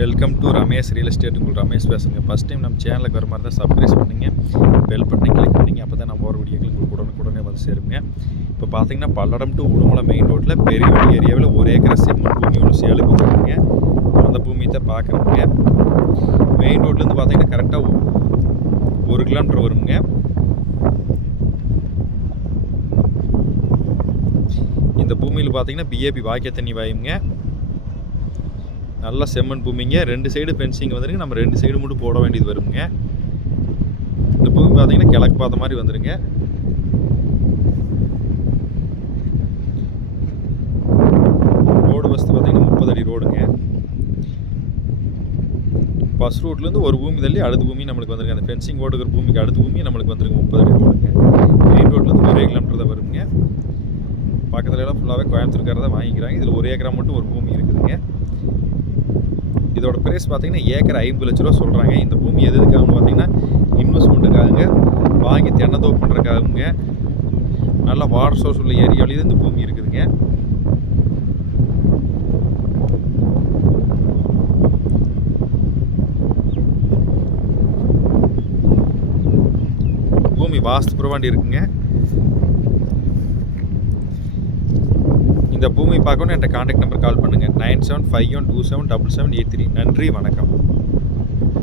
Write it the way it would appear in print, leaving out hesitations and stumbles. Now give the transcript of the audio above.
Welcome to Ramesh real estate. உங்களுக்கு ரமேஷ் பேசுங்க. First time நம்ம சேனலுக்கு வர மாதிரி தான் சப்ஸ்கிரைப் பண்ணிங்க, பெல் பட்டனை கிளிக் பண்ணிங்க. அப்போ தான் நம்ம போகிற வீடியோக்கள் உங்களுக்கு உடனே வந்து சேருங்க. இப்போ பார்த்தீங்கன்னா பல்லடம் டு உடுமலை மெயின் ரோட்டில் பெரியவெளி ஏரியாவில் 1 ஏக்கர் செம்மண் பூமி ஒன்று சேலுக்கு வந்துருக்குங்க. அந்த பூமியை தான் பார்க்குறோங்க. மெயின் ரோட்லேருந்து பார்த்தீங்கன்னா கரெக்டாக 1 கிலோமீட்டர் வருங்க. இந்த பூமியில் பார்த்தீங்கன்னா பிஏபி வாய்க்கால் தண்ணி வாயுங்க. நல்லா செம்மண் பூமிங்க. 2 சைடு ஃபென்சிங் வந்துருங்க. நம்ம 2 சைடு மட்டும் போட வேண்டியது வருங்க. இந்த பூமி பார்த்தீங்கன்னா கிழக்கு பார்த்த மாதிரி வந்துருங்க. ரோடு வசதி பார்த்தீங்கன்னா 30 அடி ரோடுங்க. பஸ் ரூட்லேருந்து ஒரு பூமி தள்ளி அடுத்த பூமி நம்மளுக்கு வந்துருங்க. அந்த ஃபென்சிங் ஓடுகிற பூமிக்கு அடுத்த பூமி நம்மளுக்கு வந்துருங்க. 30 அடி ரோடுங்க. மெயின் ரோட்லேருந்து 1 கிலோமீட்டர் தான் வருங்க. பக்கத்துல எல்லாம் ஃபுல்லாகவே கோயம்புத்தூர்காரதான் வாங்கிக்கிறாங்க. இதில் 1 ஏக்கரா மட்டும் ஒரு பூமி இருக்குதுங்க. இதோட ப்ரைஸ் பார்த்தீங்கன்னா ஏக்கர் 50 லட்ச ரூபா சொல்கிறாங்க. இந்த பூமி எதுக்காகன்னு பார்த்தீங்கன்னா இன்வெஸ்ட்மெண்ட்டுக்காகுங்க, வாங்கி தென்னந்தோப்பு பண்ணுறதுக்காகுங்க. நல்லா வாட்டர் சோர்ஸ் உள்ள ஏரியாவிலேயே இந்த பூமி இருக்குதுங்க. பூமி வாஸ்து புறவாண்டி இருக்குங்க. இந்த பூமி பார்க்கணும் என்கிட்ட கான்டாக்ட் நம்பர் கால் பண்ணுங்கள். 9751277783. நன்றி, வணக்கம்.